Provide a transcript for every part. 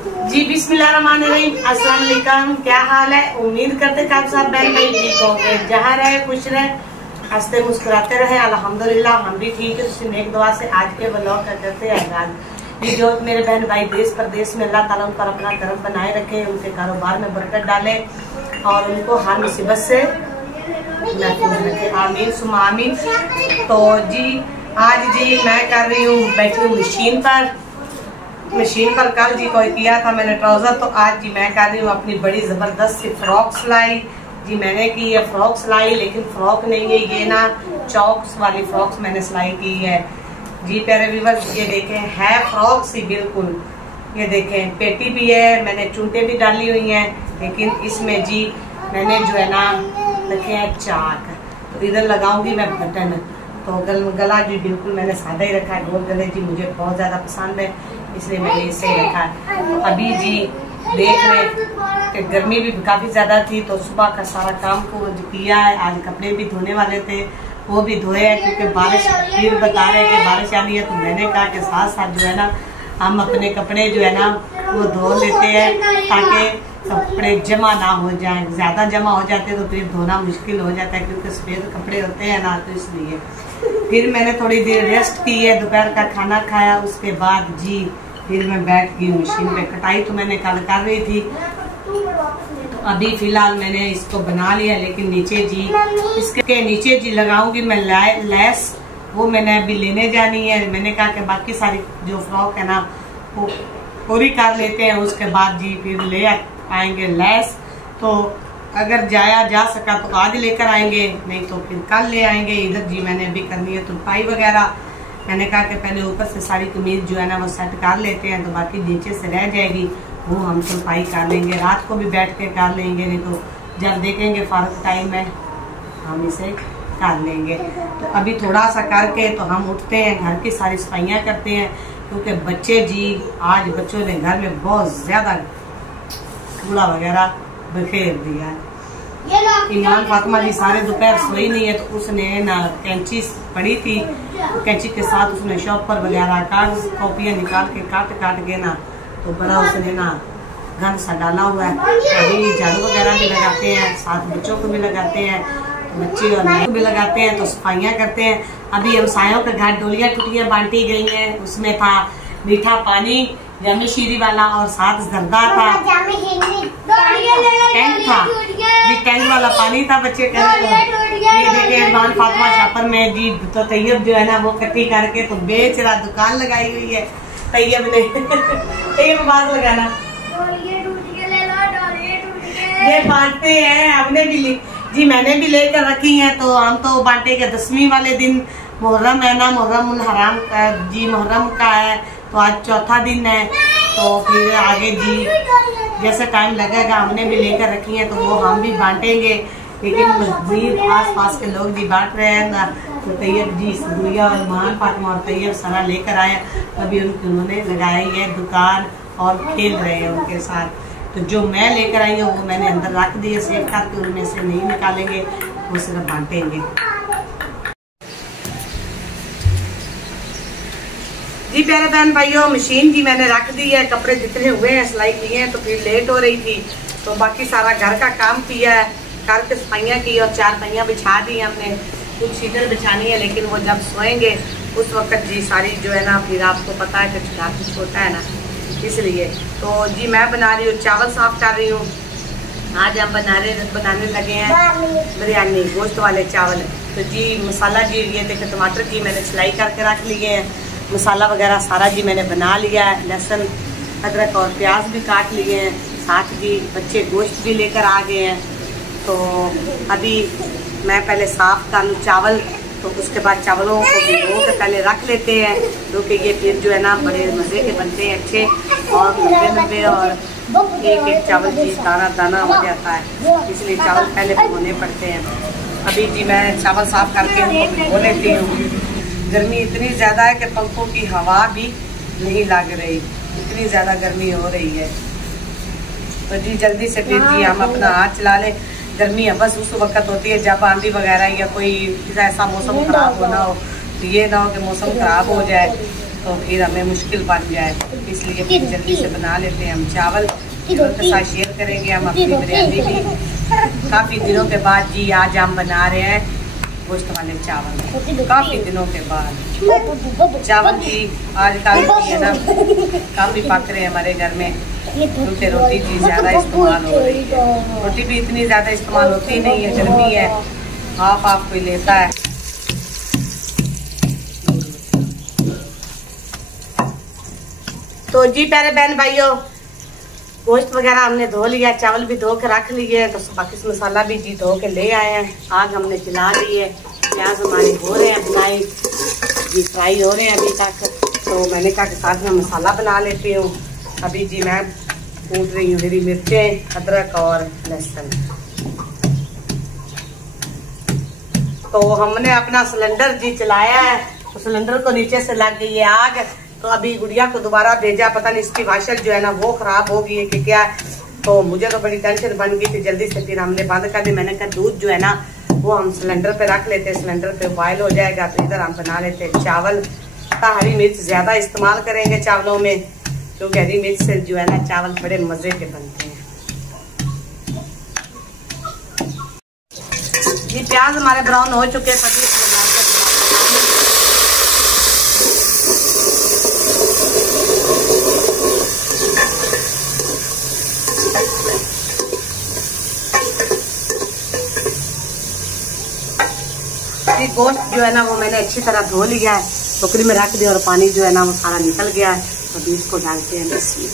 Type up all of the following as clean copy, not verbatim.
जी बिस्मिल्लाहिर्रहमानिर्रहीम, अस्सलाम वालेकुम। क्या हाल है? उम्मीद करते कि आप सब बहन भाई ठीक होंगे, जहाँ रहे खुश रहे, हंसते मुस्कुराते रहे। अल्हम्दुलिल्लाह हम भी ठीक है। उसी नेक दुआ से आज के व्लॉग का करते हैं आगाज। ये जो मेरे बहन भाई देश प्रदेश में, अल्लाह ताला उन पर अपना करम बनाए रखे, उनके कारोबार में बरकत डाले और उनको हर मुसीबत से महफूज रखे। आमीन सुमा आमीन। तो जी आज जी मैं कर रही हूँ, बैठी हूँ मशीन पर कल जी कोई किया था मैंने ट्राउजर, तो आज जी मैं कर रही हूँ अपनी बड़ी जबरदस्त सी फ्रॉक सिलाई। जी मैंने की है फ्रॉक सिलाई, लेकिन फ्रॉक नहीं है ये ना, चौक्स वाली फ्रॉक्स मैंने सिलाई की है। जी प्यारे व्यूअर्स, ये देखें है फ्रॉक सी बिल्कुल। ये देखें पेटी भी है, मैंने चूंटे भी डाली हुई हैं, लेकिन इसमें जी मैंने जो है ना रखे हैं चाक। तो इधर लगाऊंगी मैं बटन, तो गला जी बिल्कुल मैंने सादा ही रखा है। गोल गले जी मुझे बहुत ज्यादा पसंद है, इसलिए मैंने इसे ही रखा है। तो अभी जी देख रहे कि गर्मी भी काफी ज्यादा थी, तो सुबह का सारा काम को किया है। आज कपड़े भी धोने वाले थे, वो भी धोए हैं, क्योंकि बारिश फिर बता रहे हैं कि बारिश आनी है। तो मैंने कहा कि साथ साथ जो है ना हम अपने कपड़े जो है ना वो धो लेते हैं, ताकि कपड़े जमा ना हो जाएं। ज्यादा जमा हो जाते तो फिर धोना मुश्किल हो जाता है, क्योंकि सफेद कपड़े होते हैं ना, तो इसलिए फिर मैंने थोड़ी देर रेस्ट की है, दोपहर का खाना खाया, उसके बाद जी फिर मैं बैठ गई मशीन पे। कटाई तो मैंने कल कर रही थी, तो अभी फिलहाल मैंने इसको बना लिया, लेकिन नीचे जी इसके नीचे जी लगाऊंगी मैं लेस, वो मैंने अभी लेने जानी है। मैंने कहा कि बाकी सारी जो फ्रॉक है ना वो पूरी कर लेते हैं, उसके बाद जी फिर ले आएंगे लेस। तो अगर जाया जा सका तो आज लेकर आएंगे, नहीं तो फिर कल ले आएंगे। इधर जी मैंने अभी करनी है तुरपाई वगैरह। मैंने कहा कि पहले ऊपर से सारी कमीज जो है ना वो सेट कर लेते हैं, तो बाकी नीचे से रह जाएगी वो हम तुरपाई कर लेंगे। रात को भी बैठ के कर लेंगे, नहीं तो जब देखेंगे फारग टाइम है हम इसे कर लेंगे। तो अभी थोड़ा सा करके तो हम उठते हैं, घर की सारी सफाइयाँ करते हैं, क्योंकि बच्चे जी आज बच्चों ने घर में बहुत ज्यादा कूड़ा वगैरह बखेर दिया है। ईमान फातिमा जी सारे दोपहर सोई नहीं है, तो उसने ना कैंची पड़ी थी, तो कैंची के साथ उसने शॉपर वगैरह कागज कॉपियाँ निकाल के काट के ना तो बड़ा उसने ना गंद सा डाला हुआ है। अभी झाड़ू वगैरह भी लगाते हैं, साथ बच्चों को भी लगाते हैं, बच्चे और मैं भी लगाते हैं, तो सफाइयाँ करते हैं। अभी हमसायों के घर डोलियाँ टुटियाँ बांटी गई हैं, उसमें था मीठा पानी जामी शीरी वाला और साथ जर्दा था, टैंक था जी, टैंक वाला पानी था बच्चे का। ये देखिए इरमान फातिमा छापर में जी, तो तैयब जो है ना वो इकट्ठी करके तो बेच रहा, दुकान लगाई हुई है तैयब ने। तैयब आवाज लगाना, ये बांटते हैं, हमने भी ली जी, मैंने भी लेकर रखी है। तो हम तो बांटे के 10वीं वाले दिन, मुहर्रम है ना, मुहर्रम उल हराम का जी, मुहर्रम का है, तो आज चौथा दिन है। तो फिर आगे जी जैसे टाइम लगेगा हमने भी लेकर रखी है, तो वो हम भी बांटेंगे। लेकिन मजबूर आस पास के लोग भी बांट रहे हैं ना, तो तैयब जी गुड़िया और मान फातिमा और तैयब सारा लेकर आए। अभी उन्होंने लगाई है दुकान और खेल रहे हैं उनके साथ। तो जो मैं लेकर आई हूँ वो मैंने अंदर रख दी है सेव करके, उनमें से नहीं निकालेंगे, वो सिर्फ बांटेंगे। जी प्यारे बहन भाइयों, मशीन जी मैंने रख दी है, कपड़े जितने हुए हैं सिलाई किए हैं, तो फिर लेट हो रही थी, तो बाकी सारा घर का काम किया है, करके सफाइयाँ की और चारपाइयाँ बिछा दी हमने। कुछ सीटर बिछानी है, लेकिन वो जब सोएंगे उस वक्त जी सारी जो है ना, फिर आपको पता है कि घर कुछ होता है ना, इसलिए। तो जी मैं बना रही हूँ, चावल साफ कर रही हूँ। आज हम बनाने लगे हैं बिरयानी, गोश्त वाले चावल। तो जी मसाला जी ये देखे टमाटर जी मैंने सिलाई करके रख लिए हैं, मसाला वगैरह सारा जी मैंने बना लिया है, लहसुन अदरक और प्याज भी काट लिए हैं, साथ जी बच्चे गोश्त भी लेकर आ गए हैं। तो अभी मैं पहले साफ कर लूँ चावल, तो उसके बाद चावलों को भिगो के पहले रख लेते हैं, क्योंकि ये फिर जो है ना बड़े मज़े के बनते हैं, अच्छे और लंबे और एक चावल जी दाना दाना हो जाता है, इसलिए चावल पहले भिगोने पड़ते हैं। अभी जी मैं चावल साफ करके उनको भिगो लेती हूँ। गर्मी इतनी ज़्यादा है कि पंखों की हवा भी नहीं लग रही, इतनी ज़्यादा गर्मी हो रही है। तो जी जल्दी से फिर जी हम अपना हाथ चला लें। गर्मी है बस उस वक्त होती है जब आंधी वगैरह या कोई ऐसा मौसम खराब होना हो, तो ये ना हो कि मौसम खराब हो जाए तो फिर हमें मुश्किल बन जाए, इसलिए फिर जल्दी से बना लेते हैं हम चावल। उनके साथ शेयर करेंगे हम अपनी बिरयानी भी। काफ़ी दिनों के बाद जी आज हम बना रहे हैं गोश्त वाले चावल। काफ़ी दिनों के बाद चावल भी आजकल है ना काफ़ी पक रहे हैं हमारे घर में, क्योंकि रोटी भी ज़्यादा इस्तेमाल हो रही है। रोटी भी इतनी ज़्यादा इस्तेमाल होती नहीं है, गर्मी है, हाफ कोई लेता है। तो जी प्यारे बहन भाइयों, गोश्त वगैरह हमने धो लिया, चावल भी धो के रख लिए, तो बाकी मसाला भी जी धो के ले आए हैं। आग हमने जला ली है, प्याज हमारे हो रहे हैं बुनाई जी, फ्राई हो रहे हैं अभी तक। तो मैंने कहा कि साथ में मसाला बना लेती हूँ। अभी जी मैं कूट रही हूँ हरी मिर्चें, अदरक और लहसुन। तो हमने अपना सिलेंडर जी चलाया है, तो सिलेंडर को नीचे से लग गई है आग। तो अभी गुड़िया को दोबारा भेजा, पता नहीं इसकी वाशर जो है ना वो खराब हो गई है कि क्या। तो मुझे तो बड़ी टेंशन बन गई थी, जल्दी से फिर हमने बंद कर दी। मैंने कहा दूध जो है ना वो हम सिलेंडर पे रख लेते, सिलेंडर पे बॉयल हो जाएगा, तो इधर हम बना लेते हैं चावल। हरी मिर्च ज्यादा इस्तेमाल करेंगे चावलों में, क्योंकि हरी मिर्च से जो है ना चावल बड़े मजे के बनते हैं। जी प्याज हमारे ब्राउन हो चुके हैं, गोश्त जो है ना वो मैंने अच्छी तरह धो लिया है, टोकरी में रख दिया और पानी जो है ना वो सारा निकल गया है। तो अभी इसको डालते हैं इसमें।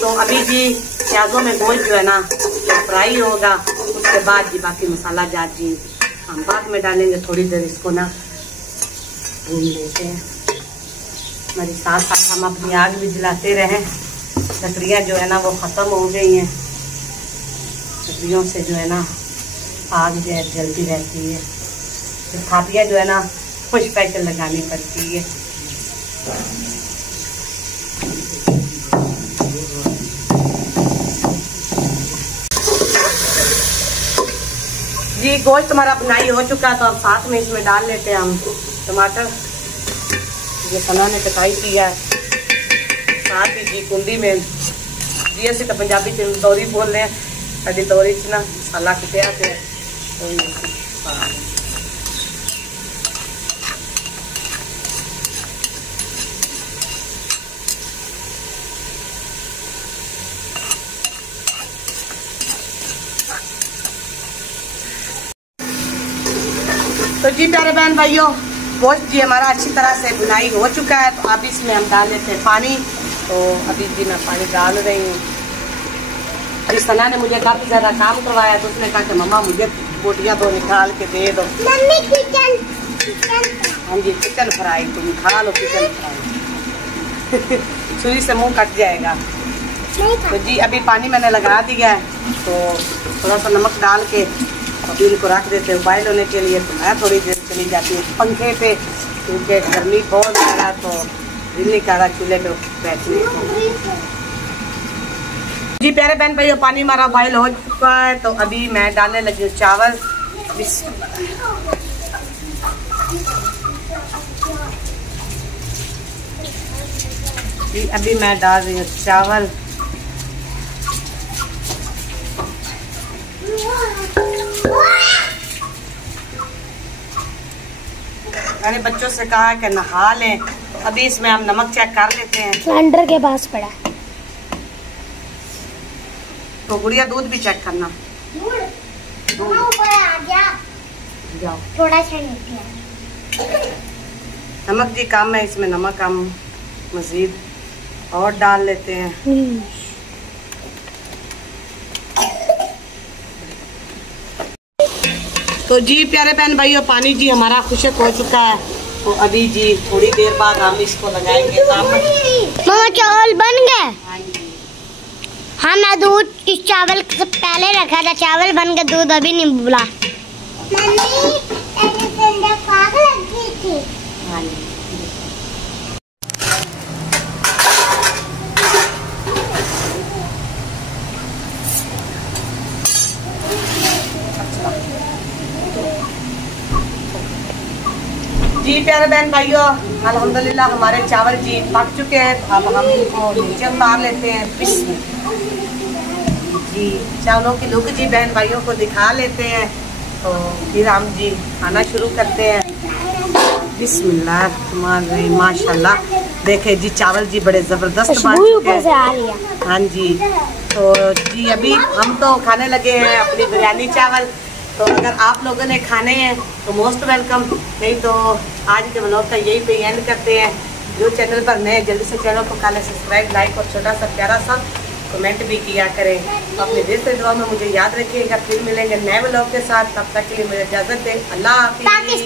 तो अभी जी प्याजों में गोश्त जो है ना फ्राई होगा, उसके बाद जी बाकी मसाला जात जी हम बाद में डालेंगे। थोड़ी देर इसको ना भून लेते हैं। हमारी साथ साथ हम अपनी आग भी जलाते रहें। लकड़ियाँ जो है ना वो खत्म हो गई हैं, लकड़ियों से जो है ना आग जो है जलती रहती है। तो थापियाँ जो है ना वो स्पेशल लगानी पड़ती है। जी गोश्त हमारा बुनाई हो चुका है, तो अब साथ में इसमें डाल लेते हैं हम टमाटर। ये सना ने कटाई किया है, साथ ही जी कुंडी में जी असी तो पंजाबी च तौरी बोल रहे हैं, कभी तौरी च ना मसाला कितया पे तो जी प्यारे बहन भाइयों, गोश्त जी हमारा अच्छी तरह से बुनाई हो चुका है। तो अब इसमें हम डाल लेते हैं पानी। तो अभी जी मैं पानी डाल रही हूँ। अभी सना ने मुझे काफ़ी ज़्यादा काम करवाया, तो उसने कहा कि मम्मा मुझे बोटियाँ तो निकाल के दे दो। हाँ जी चिकन फ्राई, तुम खा लो चिकन फ्राई। छुरी से मुँह कट जाएगा। तो जी अभी पानी मैंने लगा दिया है, तो थोड़ा सा नमक डाल के अभी इनको रख देते हैं बॉयल होने के लिए। तो मैं थोड़ी देर चली जाती हूँ पंखे पे, क्योंकि गर्मी बहुत ज़्यादा, तो दिल नहीं कर रहा चूल्हे पे बैठने को। जी प्यारे बहन भाइयों, पानी हमारा बॉयल हो चुका है, तो अभी मैं डालने लगी हूँ चावल। जी अभी मैं डाल रही हूँ चावल। मैंने बच्चों से कहा कि नहा लें, तो अभी इसमें हम नमक चेक कर लेते हैं। सिलेंडर के पास पड़ा है, तो गुड़िया दूध भी चेक करना। दूध ऊपर आ गया, जाओ थोड़ा सा निकला। नमक जी कम है, इसमें नमक हम मजीद और डाल लेते हैं। तो जी प्यारे बहन भाइयों, पानी जी हमारा खुशक हो चुका है, तो अभी जी थोड़ी देर बाद हम इसको लगाएंगे। मम्मा चावल बन गए। हाँ मैं दूध इस चावल से पहले रखा था, चावल बन गया, दूध अभी नहीं बुला। जी प्यारे बहन भाइयों, अल्हम्दुलिल्लाह हमारे चावल जी पक चुके हैं। तो अब हम इनको नीचे उतार लेते हैं। जी चावलों की लुक जी बहन भाइयों को दिखा लेते हैं। तो फिर हम जी खाना शुरू करते हैं। बिस्मिल्लाह माशाल्लाह। देखे जी चावल जी बड़े ज़बरदस्त बन चुके हैं। हाँ जी। तो जी अभी हम तो खाने लगे हैं अपनी बिरयानी चावल। तो अगर आप लोगों ने खाने हैं तो मोस्ट वेलकम, नहीं तो आज के व्लॉग का यही पे एंड करते हैं। जो चैनल पर नए जल्दी से चैनल को कर लें सब्सक्राइब, लाइक और छोटा सा प्यारा सा कमेंट भी किया करें। तो अपने दिल से दुआ में मुझे याद रखिएगा। फिर मिलेंगे नए व्लॉग के साथ। तब तक के लिए मुझे इजाज़त दें। अल्लाह हाफ़िज़।